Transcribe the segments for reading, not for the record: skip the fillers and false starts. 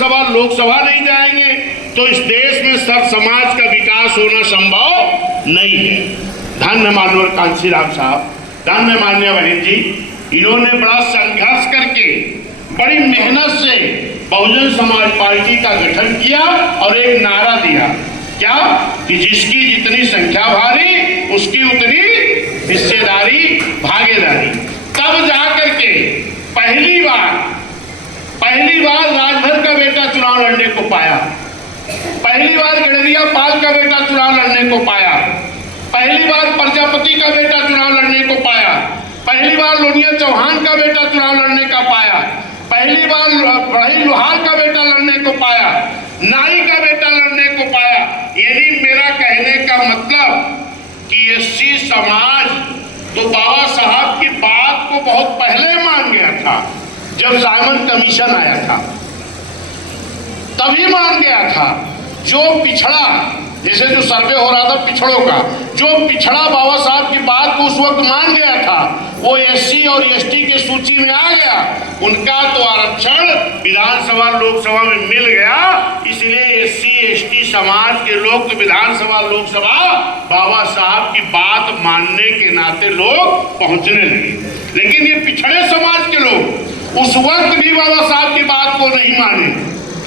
विधानसभा लोकसभा नहीं जाएंगे तो इस देश में सब समाज का विकास होना संभव नहीं है। धन्य माननीय कांशीराम साहब, धन्य माननीय बहन जी, इन्होंने बड़ा संघर्ष करके बड़ी मेहनत से बहुजन समाज पार्टी का गठन किया और एक नारा दिया, क्या कि जिसकी जितनी संख्या भारी उसकी उतनी हिस्सेदारी भागीदारी। तब जाकर के पहली बार राजभर का बेटा चुनाव लड़ने को पाया, पहली बार गडरिया पाल का बेटा चुनाव लड़ने को पाया, पहली बार प्रजापति का बेटा चुनाव लड़ने को पाया, पहली बार लोनिया चौहान का बेटा चुनाव लड़ने का पाया, पहली बार बढ़ई लोहार का बेटा लड़ने को पाया, नाई का बेटा लड़ने को पाया। यही मेरा कहने का मतलब कि एससी समाज तो बाबा साहब की बात को बहुत पहले मान गया था। जब साइमन कमीशन आया था तभी मान गया था। जो पिछड़ा, जैसे जो सर्वे हो रहा था पिछड़ों का, जो पिछड़ा बाबा साहब की बात को उस वक्त मान गया था वो एससी और एसटी के सूची में आ गया। उनका तो आरक्षण विधानसभा लोकसभा में मिल गया, इसलिए एससी एसटी समाज के लोग तो विधानसभा लोकसभा बाबा साहब की बात मानने के नाते लोग पहुंचने लगे। लेकिन ये पिछड़े समाज के लोग उस वक्त भी बाबा साहब की बात को नहीं माने,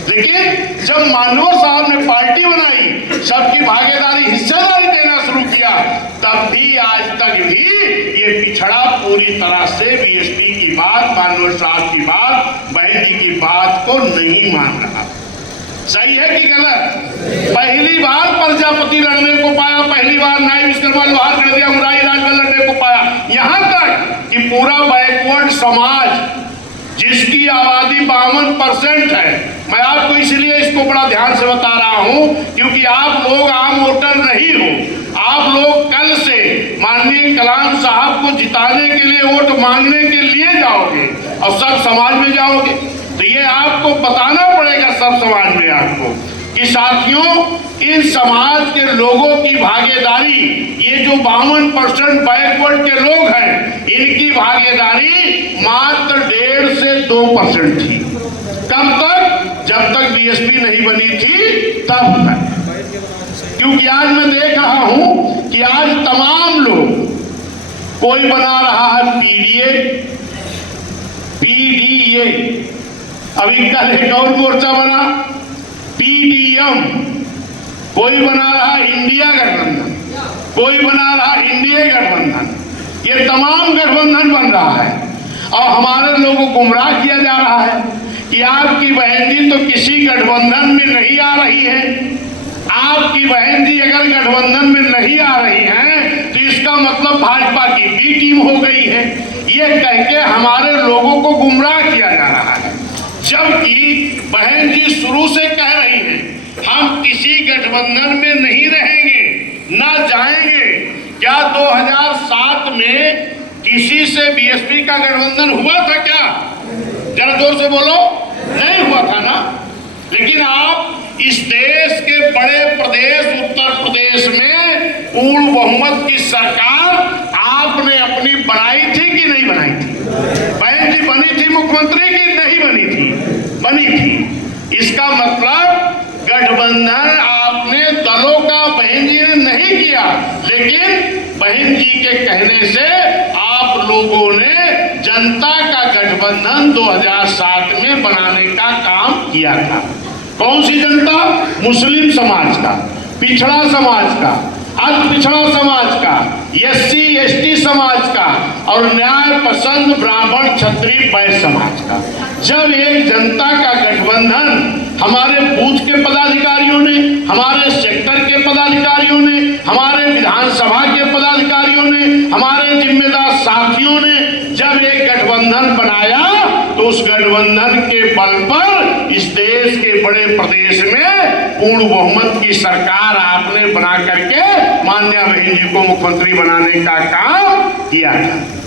लेकिन जब मानवर साहब ने पार्टी बनाई, सबकी भागीदारी हिस्सेदारी देना शुरू किया, तब भी आज तक भी ये पिछड़ा पूरी तरह से बीएसपी की बात, मानवर साहब की बात, बहन जी की बात को नहीं मान रहा। सही है कि गलत? पहली बार प्रजापति लड़ने को पाया, पहली बार नाई विश्वकर्मा लोहार गडरिया मुरारी राजभर लड़ने को पाया, यहाँ तक कि पूरा बैकवर्ड समाज जिसकी आबादी 52% है। मैं आपको इसलिए इसको बड़ा ध्यान से बता रहा हूं क्योंकि आप लोग आम वोटर नहीं हो। आप लोग कल से माननीय कलाम साहब को जिताने के लिए वोट मांगने के लिए जाओगे और सब समाज में जाओगे, तो ये आपको बताना पड़ेगा सब समाज में आपको कि साथियों, इन समाज के लोगों की भागीदारी, ये जो 52% बैकवर्ड के लोग हैं, इनकी भागीदारी मात्र 1.5 से 2% थी। कब तक? जब तक बीएसपी नहीं बनी थी तब तक। क्योंकि आज मैं देख रहा हूं कि आज तमाम लोग, कोई बना रहा है पीडीए, अभी कल एक और मोर्चा बना पीडीएम, कोई बना रहा इंडिया गठबंधन, कोई बना रहा इंडिया गठबंधन। ये तमाम गठबंधन बन रहा है और हमारे लोगों को गुमराह किया जा रहा है कि आपकी बहन जी तो किसी गठबंधन में नहीं आ रही है। आपकी बहन जी अगर गठबंधन में नहीं आ रही हैं तो इसका मतलब भाजपा की बी टीम हो गई है। ये कह के हमारे लोगों को गुमराह किया जा रहा है, जबकि बहन जी शुरू से कह रही हैं हम किसी गठबंधन में नहीं रहेंगे, ना जाएंगे। क्या 2007 में किसी से बीएसपी का गठबंधन हुआ था क्या? जरा जोर से बोलो, नहीं हुआ था ना। लेकिन आप इस देश के बड़े प्रदेश उत्तर प्रदेश में पूर्ण बहुमत की सरकार आपने अपनी बनाई थी कि नहीं बनाई थी? बहन जी बनी थी मुख्यमंत्री की नहीं बनी थी? बनी थी। इसका मतलब गठबंधन आपने दलों का बहन जी ने नहीं किया, लेकिन बहन जी के कहने से आप लोगों ने जनता का गठबंधन 2007 में बनाने का काम किया था। कौन सी जनता? मुस्लिम समाज का, पिछड़ा समाज का, अल्प पिछड़ा समाज का, एससी एसटी समाज का और न्याय पसंद ब्राह्मण क्षत्रिय वैश्य समाज का। जब एक जनता का गठबंधन हमारे बूथ के पदाधिकारियों ने, हमारे सेक्टर के पदाधिकारियों ने, हमारे विधानसभा के पदाधिकारियों ने, हमारे जिम्मेदार साथियों ने जब एक गठबंधन बनाया तो उस गठबंधन के बल पर इस देश के बड़े प्रदेश में पूर्ण बहुमत की सरकार आपने बना करके माननीय बहन जी को मुख्यमंत्री बनाने का काम किया था।